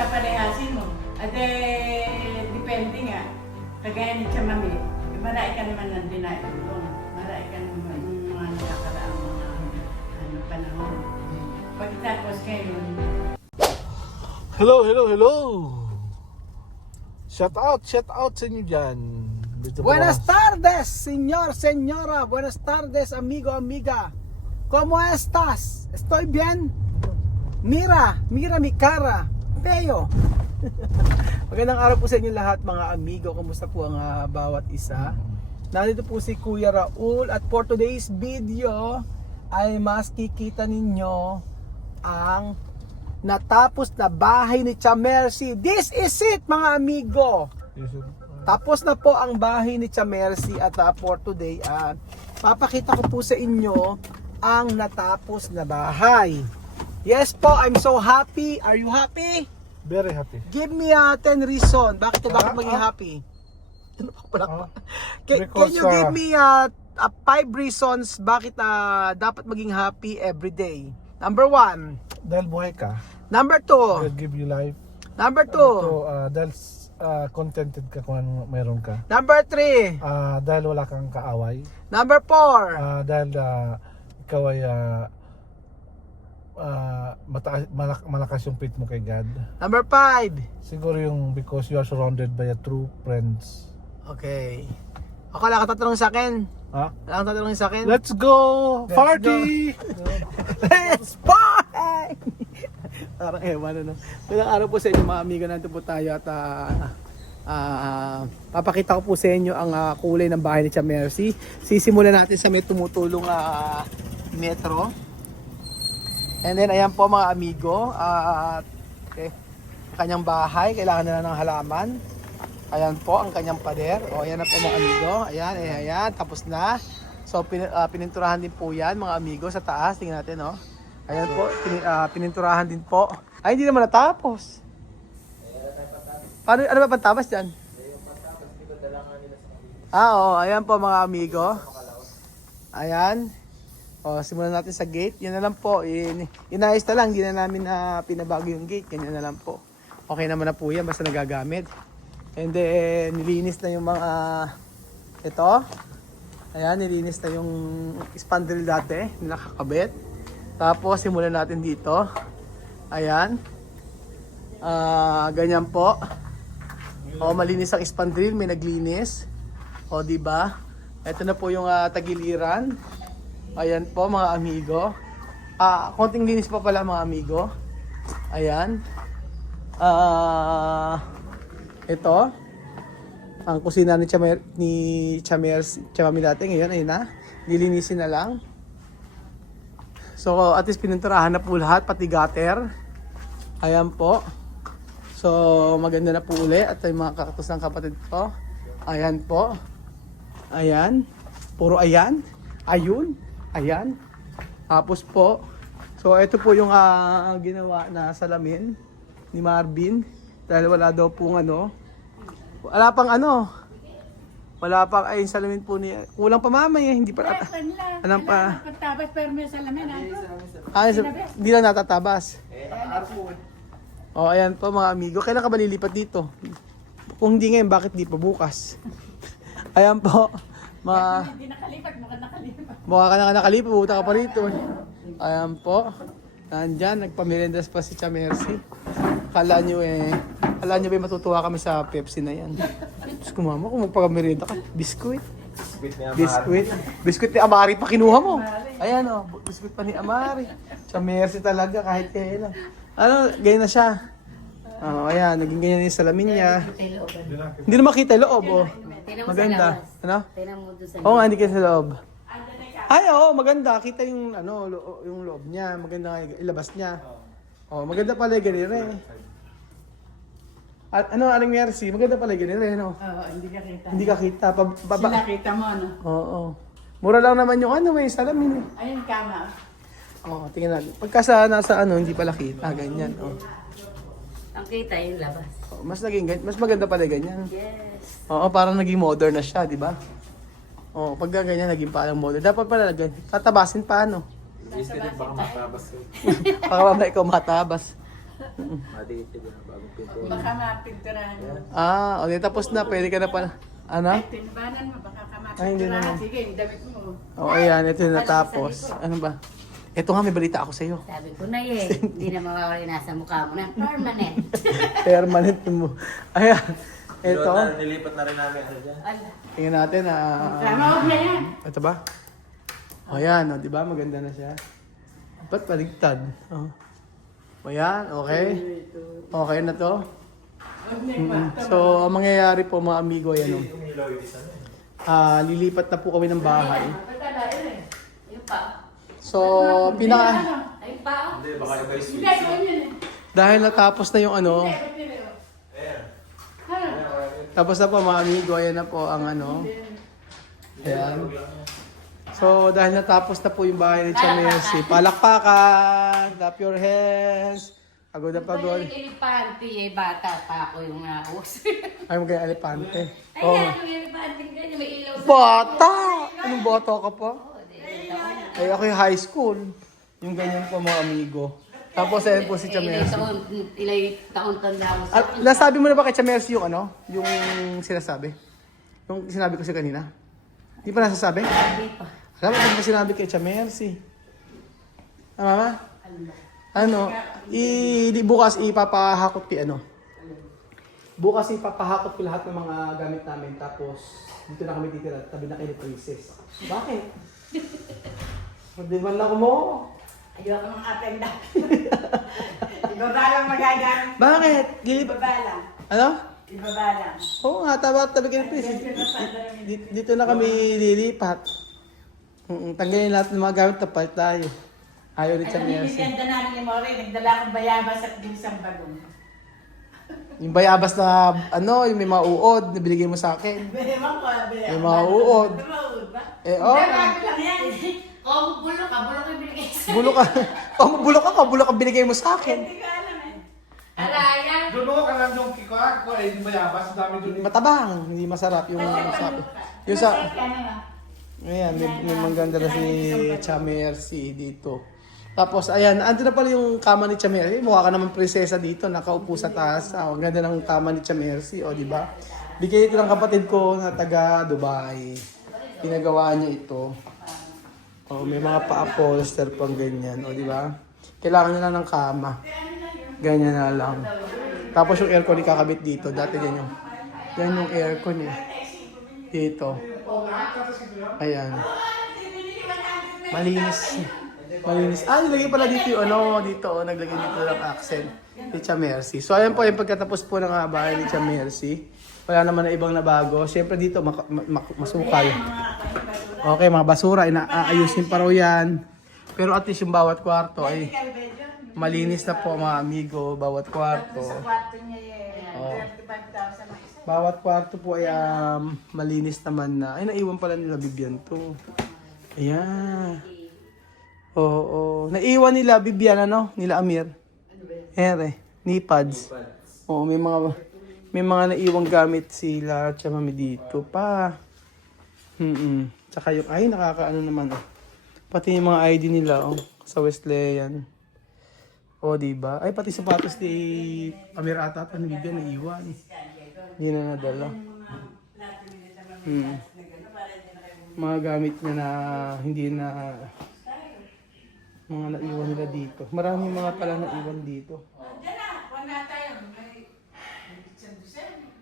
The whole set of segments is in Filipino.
paparehasin mo. At depende nga. Kagaya ni Chamami, marami ka naman ng dinaitulong. Marami ka naman yung mga nakakaraang mga panahon. Pagkatapos ngayon, Hello, hello, hello! Shout out sa inyo dyan. Dito Buenas tardes, señor, señora. Buenas tardes, amigo, amiga. ¿Cómo estás? Estoy bien. Mira mi cara. Peo. Magandang araw po sa inyo lahat, mga amigo. Kumusta po ang bawat isa? Nandito po si Kuya Raul at for today's video ay mas kikita ninyo ang natapos na bahay ni Chamercy. This is it, mga amigo. Tapos na po ang bahay ni Chamercy at for today papakita ko po sa inyo ang natapos na bahay. Yes po, I'm so happy. Are you happy? Very happy. Give me 10 reason. Bakit maging happy? Ano pa pala? Can you give me 5 reasons bakit dapat maging happy every day? Number 1. Dahil buhay ka, Number will 2. give you life. Number 2. Dahil contented ka kung ano mayroon ka. Number 3. Dahil wala kang kaaway. Number 4. Dahil ikaw ay malakas yung faith mo kay God. Number 5. Siguro yung because you are surrounded by a true friends. Okay. Ako lang tatanungin sa akin. Ha? Wala kang tatanungin sa akin. Let's go! Party! Let's party! Parang ewan ano. Magandang araw po sa inyo, mga amigo. Nandito po tayo at papakita ko po sa inyo ang kulay ng bahay ni Chamercy. Sisimulan natin sa may tumutulong metro. And then ayan po, mga amigo. Okay. Kanyang bahay, kailangan nila ng halaman. Ayan po ang kanyang pader. O ayan na po, mga amigo. Ayan, ayan, tapos na. So pininturahan din po yan, mga amigo, sa taas. Tingnan natin, no. Ayan po, pininturahan din po. Ay, hindi naman natapos. Paano, ano ba pantapos dyan? Oo, ayan po, mga amigo. Ayan. O, simulan natin sa gate. Yan na lang po. Inayos na lang. Hindi na namin pinabago yung gate. Ganyan na lang po. Okay naman na po yan. Basta nagagamit. And then, nilinis na yung mga ito. Ayan, nilinis na yung spandrel dati. Nakakabit. Tapos, simulan natin dito. Ayan. Ganyan po. O, malinis ang spandrel. May naglinis. O, diba? Ito na po yung tagiliran. Ayan po, mga amigo. Konting linis pa pala, mga amigo. Ayan. Ito. Ang kusina ni Chamami dati. Ngayon, ayun na. Nilinisin na lang. So, at least pininturahan na po lahat, pati gutter. Ayan po. So, maganda na po uli. At yung mga kakatos ng kapatid ko. Ayan po. Ayan. Puro ayan. Ayun. Ayan. Tapos po. So, ito po yung ginawa na salamin ni Marvin. Dahil wala daw pong wala pang wala pang ay salamin po niya. Kulang pa mamay hindi pa alam pa. pagtabas pero may salamin. Hindi na natatabas. Oh, ayan po, mga amigo. Kailan ka ba lilipat dito? Kung hindi ngayon, bakit di pa bukas? Ayan po. Hindi nakalipat, mukhang nakalipat. Mukha ka na nakalipat, pupunta ka pa rito. Ayan po. Nandyan, nagpamirendas pa si Chamercy. Kala nyo ba matutuwa kami sa Pepsi na yan? Diyos ko, mama, kung magpakamerenda ka, biskuit. Biskuit ni Amari pa kinuha mo. Ayan o, biskuit pa ni Amari. Chamercy talaga, kahit kailan. Ganyan na siya. Ayan, naging ganyan yung salamin niya. Hindi na makita yung loob, oh. Maganda. Ano? Oo nga, hindi kita sa loob. Ay, oo, maganda. Kita yung, yung loob niya. Maganda nga ilabas niya. Oh, maganda pala yung ganyan eh. At Aling Mercy? Maganda pala yung ganyan eh, no? Oo, hindi ka kita. Hindi ka kita. Sila kita mo, ano? Oo. Mura lang naman yung may salamin eh. Ayun, kama. Oo, tingnan natin. Pagka nasa hindi pala kita. Ganyan, oh. Ang kita yung labas. Oh, mas maganda pala yung ganyan. Yes. Oo, parang naging modern na siya, di ba? Oo, pagka ganyan, naging parang modern. Dapat pala ganyan. Tatabasin pa, ano? Baka matabas yun. Baka mamaya ikaw matabas. Madikit yun, bagong pintura. Baka mapinturahan mo. Ah, okay, tapos na. Pwede ka na pa. Ano? Ay, tinabanan mo, baka ka Ay, hindi mapinturahan. naman. Sige, yung damit mo. Oh, ayan. Ito yung natapos. Ano ba? Ito nga, may balita ako sa'yo. Sabi ko na hindi na mawawala nasa mukha mo na. Permanent. Permanent mo. Ayan. Ito. Nilipat na rin namin ano dyan. Ala. Tingnan natin. Tama, huwag na yan. Ito ba? O yan, o, di ba? Maganda na siya. Ba't baligtad? O. O yan, okay. Okay na to. Huwag na yung So, ang mangyayari po mga amigo, yan o. Lilipat na po kami ng bahay. Patala, yun eh. Yung pa. So, pinaka... Ayun pa. Hindi, baka iba yung Hindi, switch. ganyan eh. Dahil natapos na yung ano, Hindi, ganyan eh. Ayan. tapos na po mga amigo, ayan na po ang ano. Ayan. So, dahil natapos na po yung bahay ni Tia Mercy, palakpakan, clap your hands, pagod na pagod. Yung elefante eh, bata pa ako yung nakos. Ay, magkaya elepante. Ay, Oh. yung elefante ganyan, may ilaw sa... Bata! Anong bata ka pa? Oo, di, taon. Ay, ako yung high school. Yung ganyan po mga amigo. Tapos, ayan po si Tia Mercy. Ilay taon tanda mo Ah, nasabi mo na ba kay Tia Mercy yung ano? Yung sinasabi? Yung sinabi ko siya kanina? Di pa nasasabi? Hindi pa. Alam mo, hindi pa sinabi kay Tia Mercy. Mama? Ano? Bukas ipapahakot ko ano? Bukas ipapahakot ko lahat ng mga gamit namin. Tapos, dito na kami titira. Tabi na kayo ni Princess. Bakit? Hindi man lang mo. Ayoko ng atenda. Ibaba lang magagamit. Bakit? Gilip. Ibaba lang. Ano? Ibaba lang. Oo nga, tabi kayo ni Princess. Dito na kami lilipat. Tanggalin lahat ng mga gamit na palit tayo. Ayaw ni Tia Alam niyo, Mercy. binigyan namin ni Mori, nagdala akong bayabas at ginsang bagong. Yung bayabas na ano, yung may mga uod na binigay mo sa akin. Ewan ko, May mga uod. May mga uod ba? Eh, oh. Hindi, bago lang yan. Kung bulok ka yung binigay sa... Bulok ka. Bulok ka binigay mo sa akin. Hindi ko alam eh. Alaya. Doon mo ka lang yung kiko eh, yung bayabas, ang dami doon. Matabang, hindi masarap yung sabi. Yung sa Masarap ka na nga. ayan, may maganda na si Tia Mercy dito. Tapos ayan, ando na pala yung kama ni Tia Mercy. Mukha ka naman prinsesa dito, nakaupo sa taas. Ang ganda ng kama ni Tia Mercy, o di ba? Bigay ito ng kapatid ko na taga Dubai. Pinagawa niya ito. Oh, may mga pa-upholster pang ganyan, o di ba? Kailangan niya lang ng kama. Ganyan na lang. Tapos yung aircon ikakabit dito. Dati yan yung aircon eh. Dito. Ayan. Malinis. Malinis. Ah, nilagay pala dito yung ano, dito, oh, naglagay dito ng accent. Ni Tia Mercy. So ayan po, yung pagkatapos po ng bahay ni Tia Mercy. Wala naman na ibang nabago. Siyempre dito, masukal. Okay, mga basura, inaayusin pa raw yan. Pero at least yung bawat kwarto ay malinis na po mga amigo, bawat kwarto. Sa kwarto niya eh, Oh. 35,000 na isa. Bawat kwarto po ay malinis naman na. Ay, naiwan pala nila Bibian to. Ayan. Oo. Naiwan nila Bibian, ano? Nila Amir. Ere. Ni Pads. Oo, may mga naiwang gamit sila at mami dito pa. Tsaka yung, ay, nakakaano naman, oh. Pati yung mga ID nila, oh. Sa Wesleyan. O, diba? Ay, pati sapatos ni Amir ata at ni Bibian naiwan. Hindi na nadala. Mga gamit niya na hindi na mga naiwan nila dito. Maraming mga pala naiwan dito. Diyan na, kuha na tayo. May December.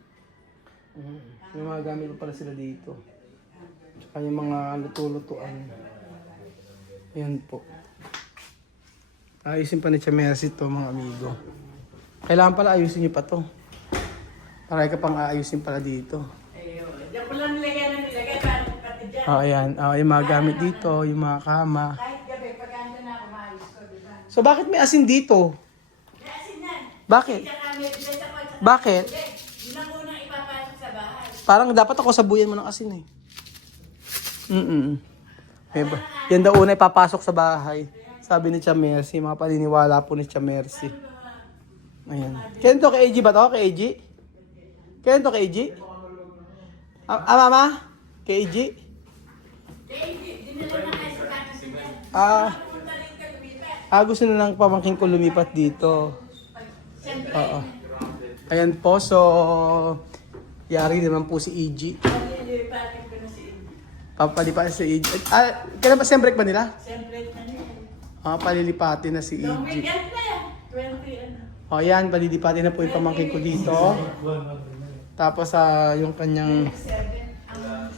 May mga gamit pa pala sila dito. Tsaka yung mga luto-lutuan. Ayan po. Ayusin pa ni Tia Mercy to mga amigo. Kailangan pala ayusin niyo pa to. Para ka pang aayusin pala dito. Ayun. Diyan ko lang nilagyan na nilagay. Pati dyan. Ayan. Yung mga gamit dito, yung mga kama. Kahit gabi, pag ando na ako, maayos ko, di ba? So bakit may asin dito? May asin yan. Bakit? Tsaka may bilis ako. Tsaka Bakit? yun ang unang ipapasok sa bahay. Parang dapat ako sabuyan mo ng asin eh. Yan daw una ipapasok sa bahay. Sabi ni Tia Mercy, mga paniniwala po ni Tia Mercy. Ayan. Kaya to kay AG ba to? Kay AG? Kaya to kay AG? Mama? Kay AG? Gusto na lang pamangkin ko lumipat dito. Siyempre, Oo. Ayan po, so yari naman po si EG. malilipatin ko na si Indy. Papalipatin si EG. Kailan ba sem break ba nila? Siyempre, na niya. Palilipatin na si Long EG. weekend na yan. 20 ano. O yan, palilipatin na po yung pamangkin ko dito. Tapos yung kanyang, 7 ang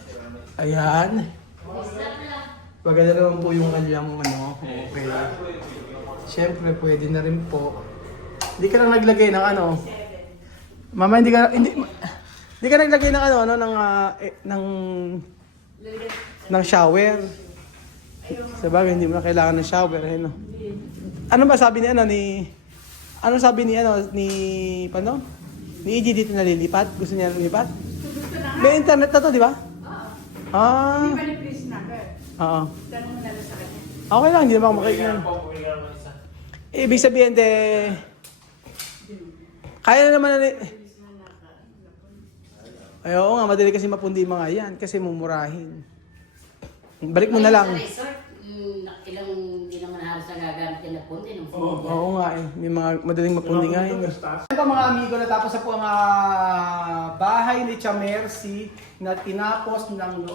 ayan. Maganda naman po yung kanyang ano, okay. Siyempre, pwede na rin po. Hindi ka lang naglagay ng ano. Mama, hindi ka naglagay ng ano, ng shower. Sabagay, hindi mo na kailangan ng shower, eh, no? Ano ba sabi ni Pano? Ni EG dito nalilipat? Gusto niya lumipat? May internet na to, di ba? Ah, Di ba ni Chris number? oo. Tanong mo na lang sa kanya. Okay lang, hindi naman ako makikita. Ibig sabihin, kaya na naman na ay, oo nga, madali kasi mapundi mga yan kasi mumurahin. Balik mo na lang. Sa resort, ilang hindi naman halos nagagamit yung napunti ng phone. Oo nga eh, may mga madaling mapundi nga yun. Ito mga amigo, natapos na po ang bahay ni Tia Mercy na tinapos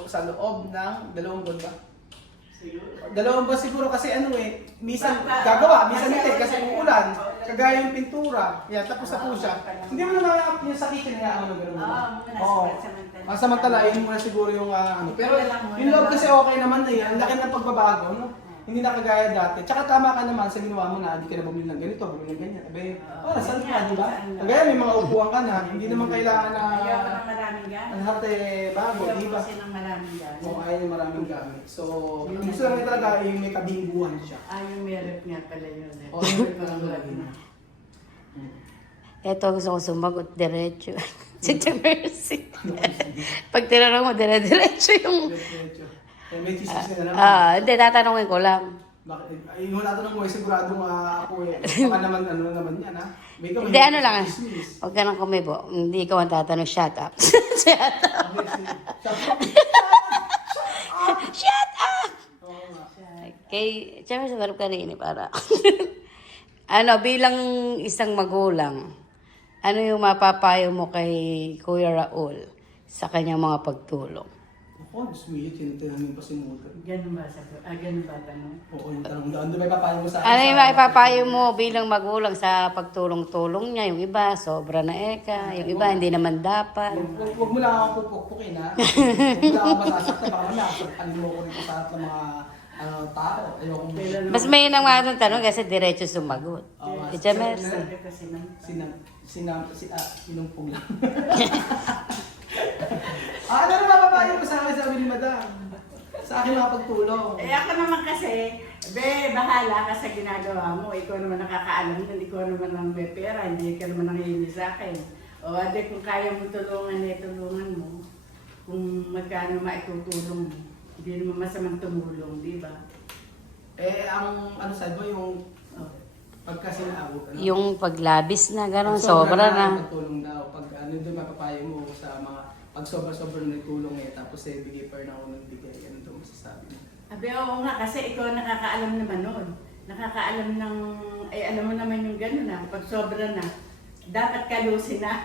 sa loob ng 2 buwan ba? 2 buwan siguro kasi minsan gagawa, minsan hindi kasi uulan. Kagaya yung pintura. Yan, tapos na po siya. Hindi mo naman yung sakitin na gano'n. Oo. Samantala, yun muna siguro yung Pero yung loob kasi okay naman na yan. Ang laki ng pagbabago, no? Hindi na kagaya dati. Tsaka tama ka naman sa ginawa mo na hindi ka na bumili ng ganito, bumili ng ganyan. Abe, saan ka, di ba? Kagaya may mga upuan ka na, hindi naman kailangan na Ayaw ka ng maraming gamit. ang harte bago, Ayaw di ko ba? kasi ng maraming gamit. Kung ayaw yung maraming gamit. So, gusto namin talaga yung may kabingguhan siya. Yung merit nga pala yun. O, yung parang lagi na. Eto, gusto ko sumagot diretso. Si Tia Mercy. Pag tinanong mo, diretso yung... May chismis na naman. Hindi, tatanungin ko lang. Bakit? Ay, yung natanong mo, siguradong ako eh. Baka naman, ano naman yan, ha? May ikaw, Hindi, ano lang. chismis. Huwag ka nang kumibo. Hindi ikaw ang tatanong, shut up. Shut up. Shut up! Kay, siyempre sa garap kanini para. Bilang isang magulang, ano yung mapapayo mo kay Kuya Raul sa kanyang mga pagtulong? Ako, sweet, tinanong pa si Mother. Ganun ba ganun ba tanong? Oo, yung tanong doon. Doon may papayo mo sa akin. Ano yung maipapayo mo bilang magulang sa pagtulong-tulong niya? Yung iba, sobra na eka. Yung iba, hindi naman dapat. Huwag mo lang akong pupukpukin, ha? Huwag mo lang akong masasaktan. Baka nasaktan mo ko rin sa lahat ng mga tao. Ayoko mo. Mas may nang mga tanong kasi diretso sumagot. Si Tia Mercy. Sabi ko Sinumpong lang. Ano na mapapayo mo sa akin, sabi ni Madam? Sa akin mga pagtulong. ako naman kasi, bahala ka sa ginagawa mo. Ikaw naman nakakaalam nun, ikaw naman ang may pera, hindi ka naman nangihingi sa akin. O ade, kung kaya mo tulungan, tulungan mo. Kung magkano maitutulong mo. Hindi naman masamang tumulong, di ba? Ang sabi mo yung pagka sinaabot. Yung paglabis na gano'n, Pag sobra na. Pagtulong daw. Pag doon mapapayo mo sa mga pag sobra-sobra na tulong tapos bigay pa rin ako nagbigay. Ano daw masasabi mo? Oo nga, kasi ikaw nakakaalam naman nun. Nakakaalam ng, alam mo naman yung gano'n na, pag sobra na, dapat kalusin na.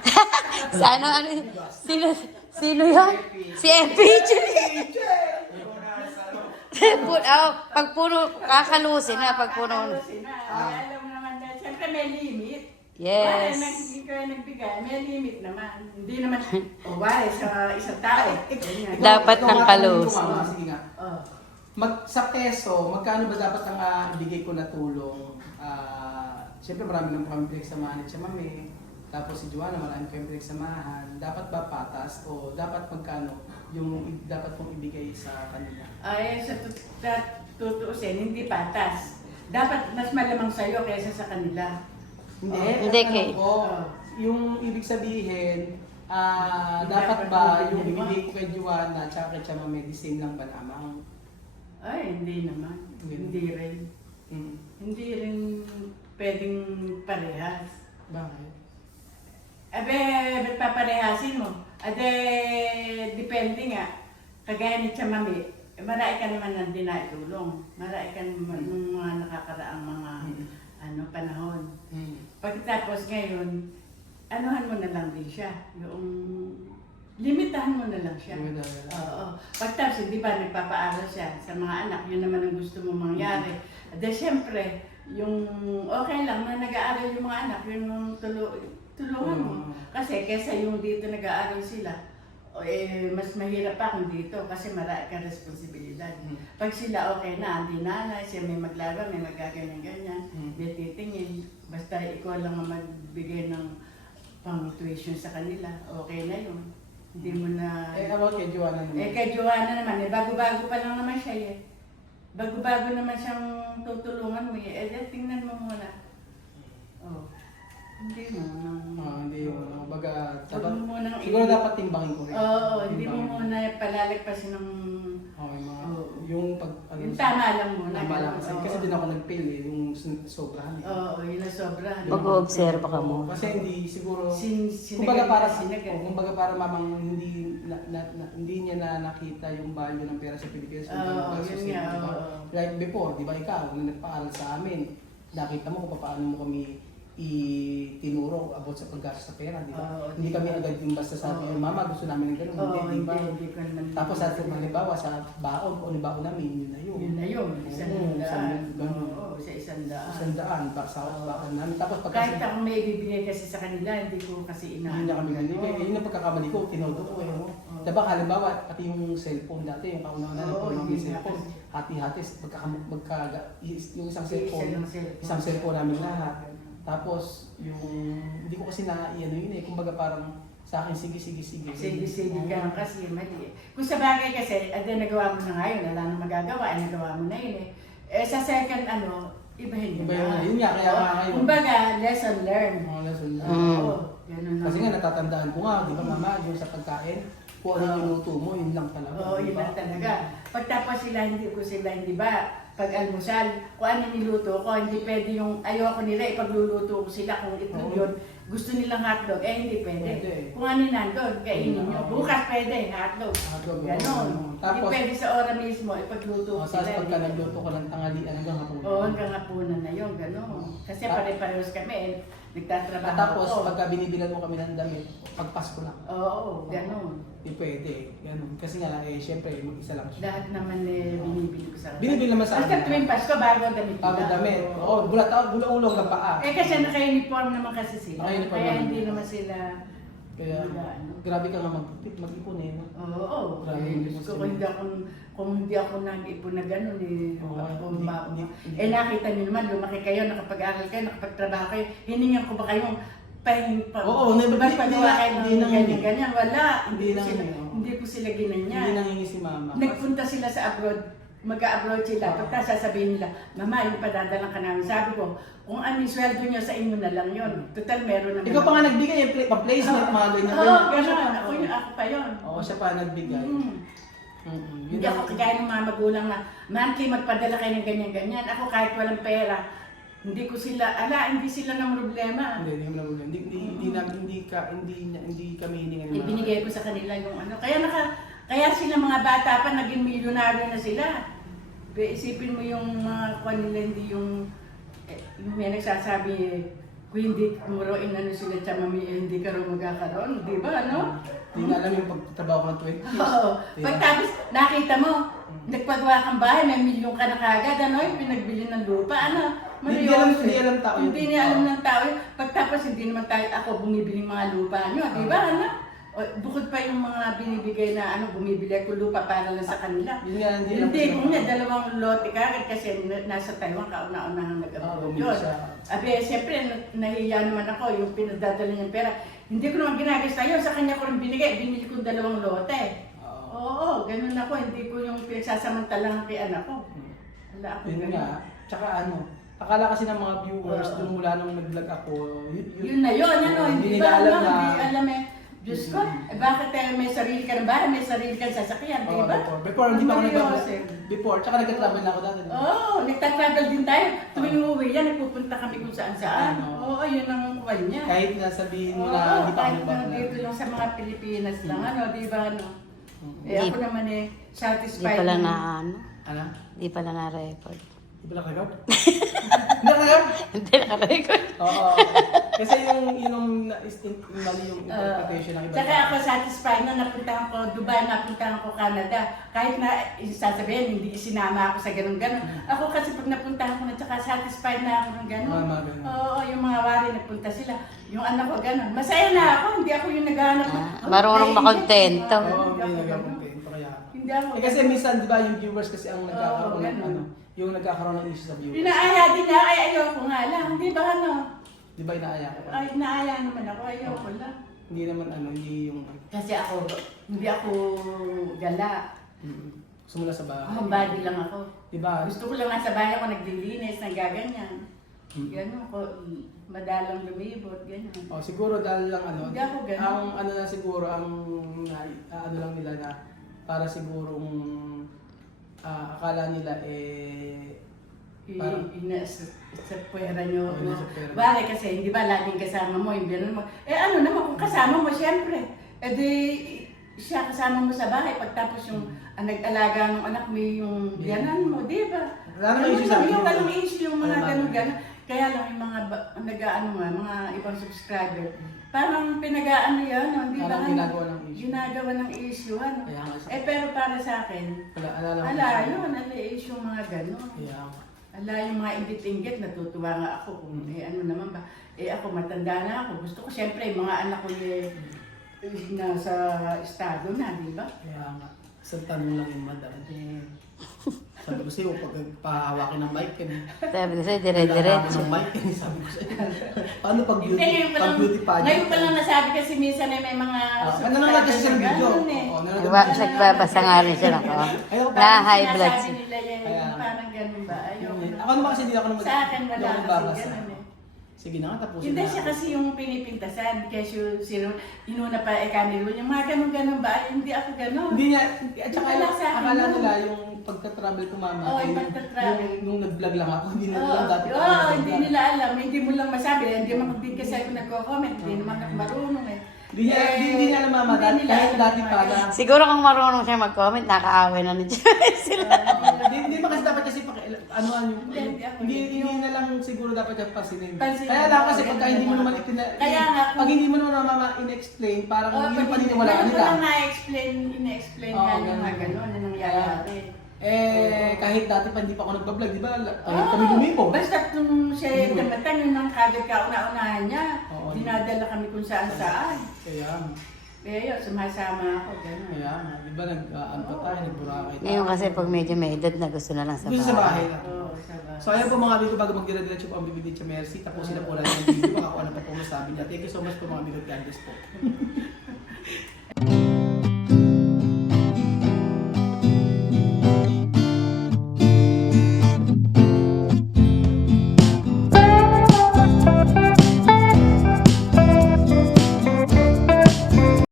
Sino yun? Si FPJ. Pag puno, kakalusin na, pag puno. Kalusin na. Alam mo naman na, siyempre may limit. Yes. Ikaw nagbigay, may limit naman. Hindi naman, sa isang tao. Ganyan. Dapat ng kalus. Sige nga. Oh. Sa peso, magkano ba dapat ang ibigay ko na tulong? Siyempre marami nang kami pinagsamahan ni Mami. Tapos si Joanna, marami kami pinagsamahan. Dapat ba patas o dapat magkano yung dapat kong ibigay sa kanila? Sa tutuusin, hindi patas. Dapat mas malamang sa'yo kaysa sa kanila. Hindi, Kay. Yung ibig sabihin, dapat ba yung ibigay ko kay Joanna at kay Tia Mami, the same lang ba na amount? Hindi naman. Hindi rin. Hindi rin pwedeng parehas. Bakit? Ba't paparehasin mo? Depende nga. Kagaya ni Tia Mami, marami ka naman nang dinaitulong. Marami ka naman ng mga nakakaraang mga panahon. Hmm. Pagkatapos ngayon, anuhan mo na lang din siya. Yung limitahan mo na lang siya. Limitahan na lang. Oo. Pagkatapos, di ba, nagpapaaral siya sa mga anak. Yun naman ang gusto mo mangyari. At syempre, yung okay lang na nag-aaral yung mga anak, yun yung tulungan mo. Kasi kesa yung dito nag-aaral sila, mas mahirap pa kung dito kasi marami kang responsibilidad. Pag sila okay na, hindi nanay, siya may maglaro, may magaganyan-ganyan, may titingin. Basta ikaw lang ang magbigay ng pang-tuition sa kanila, okay na yun. Hindi mo na... About kay Joanna naman. kay Joanna naman, bago-bago pa lang naman siya Bago-bago naman siyang tutulungan mo tingnan mo muna. Oh. Hindi mo. Hindi yung baga, Huwag mo munang siguro dapat timbangin ko rin. Oo, hindi mo muna palalagpasin ng... Yung pag... Yung tama lang muna. Tama lang. Oo. Kasi din ako nag-fail yung sobrahan. Oo, yun na sobra. Mag-observe ka mo. Kasi hindi siguro... Kumbaga kumbaga para mamang hindi niya na nakita yung value ng pera sa Pilipinas. Oo, yun nga. Diba? Like before, di ba ikaw, nung nagpaaral sa amin, nakita mo kung paano mo kami itinuro about sa paggastos sa pera, di ba? Hindi kami agad yung basta sabi, mama gusto namin ng ganun, hindi, di ba? Tapos sa halimbawa sa baon o baon namin, yun na yun. Yun na yun, $100. Ganun. Oo, sa $100. $100 para sa baon namin. Tapos Kahit ako may bibigay kasi sa kanila, hindi ko kasi hindi na kami ganun. Yun yung pagkakamali ko, tinodo ko. Diba halimbawa, pati yung cellphone dati, yung kauna na yung cellphone, hati-hati, yung isang cellphone namin lahat. Tapos, hindi ko kasi kumbaga parang sa akin, sige. Sige ka lang kasi, mali. Kung sa bagay kasi, nagawa mo na ngayon, wala nang magagawa, nagawa mo na yun sa second ibahin mo na. Yun nga, kaya nga ngayon. Kumbaga, lesson learned. Lesson learned. Oo, ganun na. Kasi nga natatandaan ko nga, di ba mama, yung sa pagkain, kung ano yung luto mo, yun lang talaga. Oo, yun lang talaga. Pagtapos hindi ba, pag-almusal, kung ano niluto ko, hindi pwede yung ayoko nila, ipagluluto ko sila kung itlog yun. Gusto nilang hotdog, hindi pwede. Kung ano nandun, kainin nyo. Bukas pwede, hotdog. Ganon. Hindi pwede sa ora mismo, ipagluto ko Tapos sila. pagka nagluto ko ng tanghalian hanggang hapunan. Oo, hanggang hapunan na yun, ganon. Kasi pare-parehos kami, nagtatrabaho Tapos ako. pagka binibilan mo kami ng damit, pagpasko lang. Oo, ganon. Hindi pwede. Ganun. Kasi nga, syempre, mag-isa lang siya. Lahat naman binibili ko sa kanila. Binibili naman sa Basta tuwing Pasko, bago ang damit nila. Bago damit. Oo, bulong ng paa. Kasi naka-uniform naman kasi sila. Naka-uniform Kaya naman. hindi naman sila... Kaya, grabe ka nga mag-ipon eh. No? Oo. Grabe, Diyos ko, kung hindi ako nag-ipon na gano'n Oo, nakita niyo naman, lumaki kayo, nakapag-aral kayo, nakapagtrabaho kayo, hiningan ko ba kayong pahing pa? Oo, pagawa kayo ng ganyan. Wala. Hindi Hindi ko sila ginanyan. Hindi nangingi si mama. Nagpunta sila sa abroad, mag-abroad sila. Pagka sasabihin nila, mama, yung padadalang ka namin. Sabi ko, kung ano yung sweldo nyo sa inyo na lang yun. Total, meron naman. Ikaw pa nga nagbigay yung pa-placement, mga ganyan. Oo, gano'n. Ako pa yun. Oo, siya pa nagbigay. Hindi ako kagaya ng mga magulang na, monthly magpadala kayo ng ganyan-ganyan. Ako kahit walang pera, hindi sila ng problema. Hindi kami hiningan yung Ibinigay ko sa kanila yung Kaya sila mga bata pa, naging milyonaryo na sila. Isipin mo yung mga kanila, hindi yung may nagsasabi, kung hindi mo raw sila chamami, hindi ka raw magkakaroon. Di ba, ano? Hindi na alam yung pagtatrabaho ko ng 20 years. Oo. Pagtapos, nakita mo, nagpagawa kang bahay, may milyon ka na kagad, yung pinagbili ng lupa, Hindi alam tao yun. Hindi niya alam ng tao yun. Pagtapos, hindi naman ako bumibili mga lupa nyo, di ba, Bukod pa yung mga binibigay na bumibili ako lupa para lang sa kanila. Hindi, kung dalawang lote kagad kasi nasa Taiwan kauna-unahang nag-abroad yun. Siyempre, nahiya naman ako yung pinadadala niyang pera. Hindi ko naman ginagasta yun, sa kanya ko rin binili ko 2 lote. Oo, ganun ako, hindi ko yung pinagsasamantalang kay anak ko. Wala ako Yun ganun. nga, tsaka akala kasi ng mga viewers, dun mula nung nag-vlog ako, Yun na yun, hindi hindi nila ba, alam na... hindi alam Diyos ko, bakit may sarili ka ng bahay, may sarili ka ng sasakyan, di ba? Before, hindi pa ako Before, tsaka nag-travel na ako dati. Oo, nagta-travel din tayo. Tuwing umuwi yan, nagpupunta kami kung saan-saan. Oo, yun ang kuwan niya. Kahit nasabihin mo na hindi pa ako kahit dito lang sa mga Pilipinas lang, di ba, ako naman satisfied. Di pala na Ano? Di pala na record. Di pala kagad? Naka-record? Hindi naka-record. Oo. Kasi yung mali yung interpretation ng iba. Tsaka ako satisfied na napuntahan ko Dubai, napuntahan ko Canada. Kahit na sasabihin, hindi sinama ako sa ganun-ganun. Ako kasi pag napuntahan ko na, tsaka satisfied na ako ng ganun. Mga ganun. Oo, yung mga wari nagpunta sila. Yung anak ko ganun. Masaya na ako, hindi ako yung naghahanap. Marunong makontento. Oo, Hindi ako hindi ganun. nagkakontento kaya. Hindi ako. Kasi minsan, di ba, yung viewers kasi ang nagkakaroon ng ganun. ano, yung nagkakaroon ng issue sa viewers. Pinaaya din niya, ay ayoko nga lang. Di ba ano? Di ba inaaya ko pa? Ay, naaya naman ako, ayoko lang. Hindi naman ano, hindi yung... Kasi ako, hindi ako gala. Gusto mo lang sa bahay. Homebody lang ako. Di ba? Gusto ko lang nasa bahay ako naglilinis, nagaganyan. Ganun ko, madalang lumibot, ganyan. Oh, siguro dahil lang ano, Hindi ako ganun. ang ano na siguro, ang ano lang nila na para sigurong akala nila parang- Sa puwera nyo. Oo, nasa puwera. Bakit kasi, hindi ba laging kasama mo, yung gano'n mo. Ano naman, kung kasama mo, syempre. Di, siya kasama mo sa bahay, pagtapos yung nag-alaga ng anak mo, yung gano'n mo, di ba? Wala namang issue sa akin. Yung walang issue, yung mga Wala gano'n-gano'n. Kaya lang yung mga nag-ano nga, mga ibang subscriber, parang pinag-ano yan, no? Di ba? Parang ginagawa ng issue. Ginagawa ng issue, ano? Kaya nga sa- Pero para sa akin, Ala yun, issue mga gano'n. Kaya nga. Ala, yung mga inggit-inggit, natutuwa nga ako. Ano naman ba? Ako, matanda na ako. Gusto ko, syempre, yung mga anak ko nasa estado na, di ba? Kaya nga. Isang tanong lang yung madam. Sabi ko sa'yo, pag pahawakin ng mic, Sabi ko sa'yo, dire-diretso. ng mic, sabi ko sa'yo. Paano pag Hindi, beauty pageant? ngayon pa lang nasabi kasi minsan ay may mga nanonood kasi siya ng video. ganun eh. Oo, nanonood. Nagbabasa nga rin siya ng Ayoko na high blood Sinasabi siya. nila yan, Kaya- parang ganun ba? Ayoko. Ako naman kasi hindi ako naman Sa akin wala hindi ako kasi nagbabasa. ganun eh. Sige na nga, tapusin Hindi na. siya kasi yung pinipintasan, kasi sino, inuna pa Canelo, yung mga ganun-ganun ba? Hindi ako ganun. Hindi niya, at saka Wala sa akin akala yun. nila yung pagka-travel ko mama. Oo, yung eh, pagka-travel. Nung nag-vlog lang ako, hindi na Oo, lang dati pa ako oo, nag-vlog. hindi nila alam, hindi mo lang masabi, hindi mo din kasi ako nagko-comment, hindi naman ako marunong eh. Hindi niya alam mama, Hindi nila kahit alam dati yung pa mga na. Siguro kung marunong siya mag-comment, nakaaway na ni Joy sila. Hindi ba kasi dapat kasi ano yung hindi na lang siguro dapat yung pasinin. Kaya lang kasi pagka hindi mo naman Kaya nga, pag hindi mo naman mama in-explain, parang yung paniniwalaan Hindi ko nila. lang na-explain Oo, nga yung ganun. mga gano'n na nangyayari. Kahit dati pa hindi pa ako nagpa-vlog, di ba? Oo, Kami lumipo. basta nung siya kamatan, yun ang kagad kauna-unahan niya. Oo. Dinadala kami kung saan-saan. Kaya, Kaya yun, sumasama ako, gano'n. di ba nag-ano pa tayo, nag-Boracay tayo. Ngayon kasi pag medyo may edad na gusto na lang sa Gusto sa bahay bahay. lang. Oo, sa bahay. So ayan po mga amigo, bago magdira-diretso po ang bibigyan sa Mercy, tapusin na po natin yung video, baka kung ano pa po masabi niya. Thank you so much po mga amigo, God bless po.